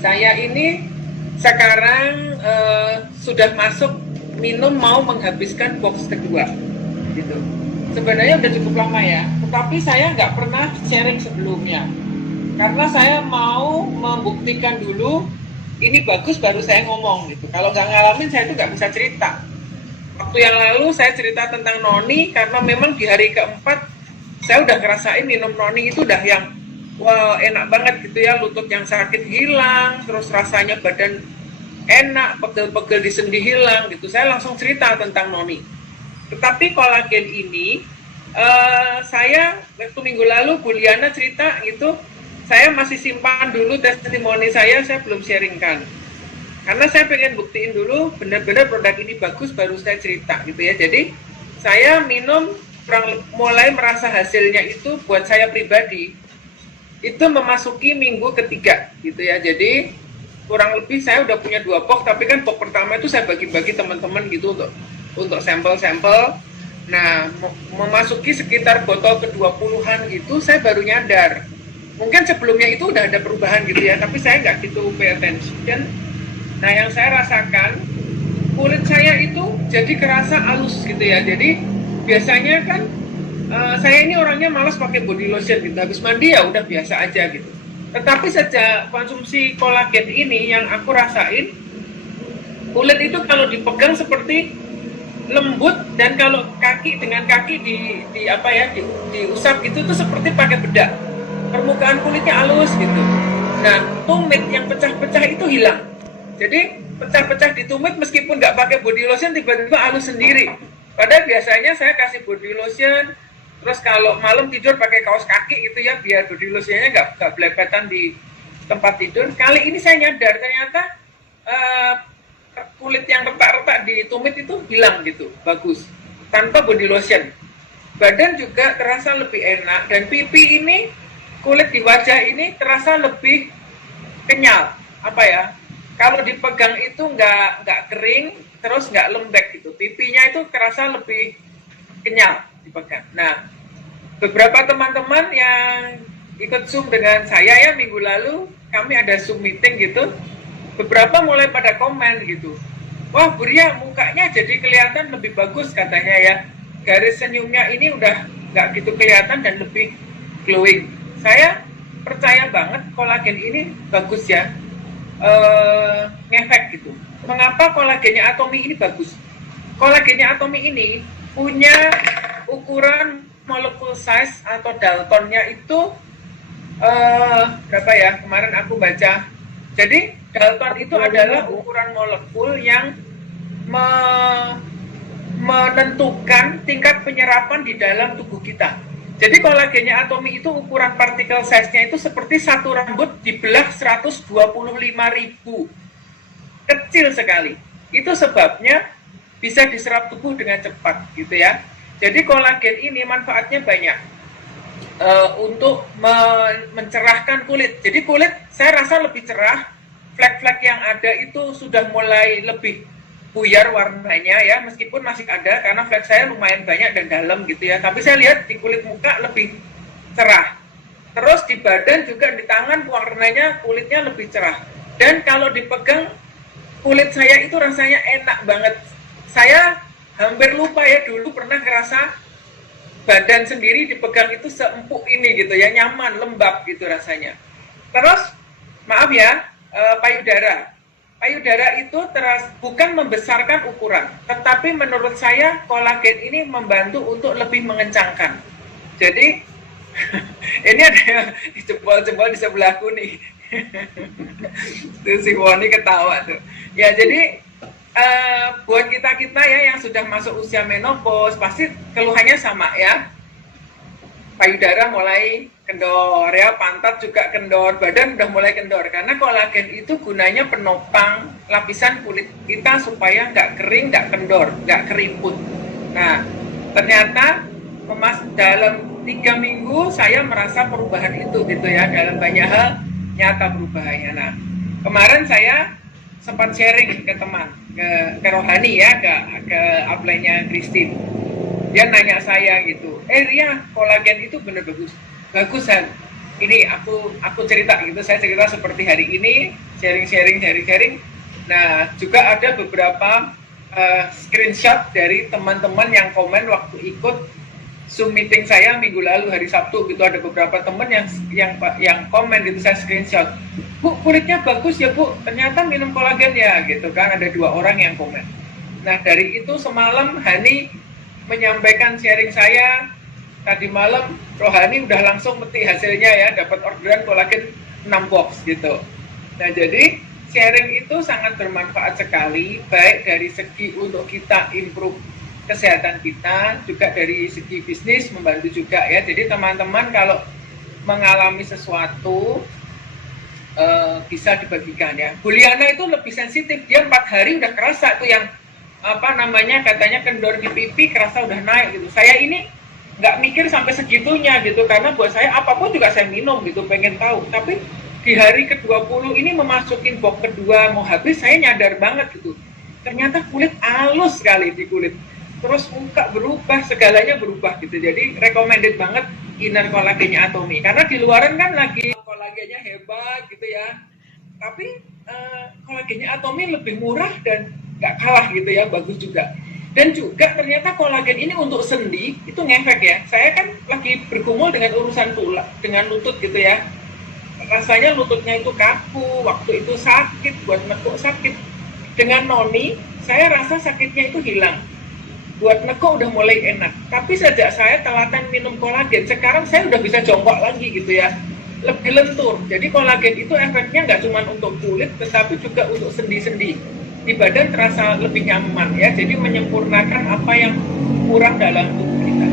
Saya ini sekarang sudah masuk minum mau menghabiskan box kedua, gitu. Sebenarnya udah cukup lama ya, tetapi saya nggak pernah sharing sebelumnya. Karena saya mau membuktikan dulu ini bagus baru saya ngomong gitu. Kalau nggak ngalamin saya itu nggak bisa cerita. Waktu yang lalu saya cerita tentang noni karena memang di hari keempat saya udah ngerasain minum noni itu udah yang wah enak banget gitu ya, lutut yang sakit hilang, terus rasanya badan enak, pegel-pegel di sendi hilang gitu. Saya langsung cerita tentang noni. Tetapi kolagen ini saya waktu minggu lalu Bu Liana cerita gitu, saya masih simpan dulu testimoni saya belum sharingkan. Karena saya pengen buktiin dulu benar-benar produk ini bagus baru saya cerita gitu ya. Jadi saya minum mulai merasa hasilnya itu buat saya pribadi itu memasuki minggu ketiga gitu ya. Jadi kurang lebih saya udah punya 2 box, tapi kan box pertama itu saya bagi-bagi teman-teman gitu untuk sampel-sampel. Nah, memasuki sekitar botol ke-20-an gitu saya baru nyadar. Mungkin sebelumnya itu udah ada perubahan gitu ya, tapi saya nggak gitu pay attention. Nah, yang saya rasakan kulit saya itu jadi kerasa halus gitu ya. Jadi biasanya kan saya ini orangnya malas pakai body lotion gitu. Habis mandi ya udah biasa aja gitu. Tetapi sejak konsumsi kolagen ini yang aku rasain, kulit itu kalau dipegang seperti lembut, dan kalau kaki dengan kaki di apa ya diusap gitu tuh seperti pakai bedak. Permukaan kulitnya halus gitu. Nah, tumit yang pecah-pecah itu hilang. Jadi pecah-pecah di tumit meskipun nggak pakai body lotion tiba-tiba halus sendiri. Padahal biasanya saya kasih body lotion, terus kalau malam tidur pakai kaos kaki gitu ya biar body lotionnya nggak belepetan di tempat tidur. Kali ini saya nyadar ternyata kulit yang retak-retak di tumit itu hilang gitu, bagus tanpa body lotion. Badan juga terasa lebih enak, dan pipi ini, kulit di wajah ini terasa lebih kenyal. Apa ya? Kalau dipegang itu nggak kering, terus nggak lembek gitu. Pipinya itu terasa lebih kenyal dipegang. Nah, beberapa teman-teman yang ikut Zoom dengan saya ya minggu lalu, kami ada Zoom meeting gitu. Beberapa mulai pada komen gitu. Wah, Buria mukanya jadi kelihatan lebih bagus katanya ya. Garis senyumnya ini udah nggak gitu kelihatan dan lebih glowing. Saya percaya banget kolagen ini bagus ya. Ngefek gitu. Mengapa kolagennya Atomy ini bagus? Kolagennya Atomy ini punya ukuran molecule size atau Daltonnya itu berapa ya? Kemarin aku baca. Jadi Dalton itu adalah ukuran molekul yang menentukan tingkat penyerapan di dalam tubuh kita. Jadi kolagennya Atomy itu ukuran partikel size-nya itu seperti satu rambut dibelah 125.000. Kecil sekali. Itu sebabnya bisa diserap tubuh dengan cepat gitu ya. Jadi kolagen ini manfaatnya banyak untuk mencerahkan kulit. Jadi kulit saya rasa lebih cerah. Flek-flek yang ada itu sudah mulai lebih buyar warnanya ya, meskipun masih ada karena flek saya lumayan banyak dan dalam gitu ya, tapi saya lihat di kulit muka lebih cerah. Terus di badan juga, di tangan warnanya kulitnya lebih cerah, dan kalau dipegang kulit saya itu rasanya enak banget. Saya hampir lupa ya dulu pernah ngerasa badan sendiri dipegang itu seempuk ini gitu ya, nyaman, lembab gitu rasanya. Terus maaf ya, payudara itu bukan membesarkan ukuran, tetapi menurut saya kolagen ini membantu untuk lebih mengencangkan. Jadi ini ada yang jebol-jebol di sebelahku nih. Tuh si Woni ketawa tuh. Ya jadi buat kita ya yang sudah masuk usia menopause pasti keluhannya sama ya. Payudara mulai kendor ya, pantat juga kendor, badan udah mulai kendor, karena kolagen itu gunanya penopang lapisan kulit kita supaya nggak kering, nggak kendor, nggak keriput. Nah, ternyata dalam 3 minggu saya merasa perubahan itu gitu ya, dalam banyak hal nyata perubahannya. Nah, kemarin saya sempat sharing ke teman, ke Rohani ya, ke upline-nya Christine. Dia nanya saya gitu, Ria, kolagen itu bener bagus kan? Ini aku cerita gitu, saya cerita seperti hari ini. sharing. Nah, juga ada beberapa screenshot dari teman-teman yang komen waktu ikut Zoom meeting saya minggu lalu hari Sabtu gitu. Ada beberapa teman yang komen gitu, saya screenshot. Bu, kulitnya bagus ya Bu, ternyata minum kolagen ya gitu kan. Ada 2 orang yang komen. Nah, dari itu semalam Hani menyampaikan sharing saya. Tadi malam Rohani udah langsung petik hasilnya ya, dapat orderan kolagen 6 box gitu. Nah, jadi sharing itu sangat bermanfaat sekali, baik dari segi untuk kita improve kesehatan kita, juga dari segi bisnis membantu juga ya. Jadi teman-teman kalau mengalami sesuatu bisa dibagikan ya. Buliana itu lebih sensitif, dia 4 hari udah kerasa tuh yang katanya kendor di pipi kerasa udah naik gitu. Saya ini nggak mikir sampai segitunya gitu, karena buat saya apapun juga saya minum gitu, pengen tahu. Tapi di hari ke-20 ini memasukin box kedua mau habis, saya nyadar banget gitu, ternyata kulit halus sekali di kulit, terus muka berubah, segalanya berubah gitu. Jadi recommended banget inner kolagennya Atomy, karena di luaran kan lagi kolagennya hebat gitu ya, tapi kolagennya Atomy lebih murah dan nggak kalah gitu ya, bagus juga. Dan juga ternyata kolagen ini untuk sendi itu ngefek ya. Saya kan lagi bergumul dengan urusan tulang, dengan lutut gitu ya. Rasanya lututnya itu kaku, waktu itu sakit, buat nekuk sakit. Dengan Noni, saya rasa sakitnya itu hilang. Buat nekuk udah mulai enak. Tapi sejak saya telaten minum kolagen, sekarang saya udah bisa jongkok lagi gitu ya. Lebih lentur. Jadi kolagen itu efeknya nggak cuma untuk kulit, tetapi juga untuk sendi-sendi. Di badan terasa lebih nyaman ya, jadi menyempurnakan apa yang kurang dalam tubuh kita.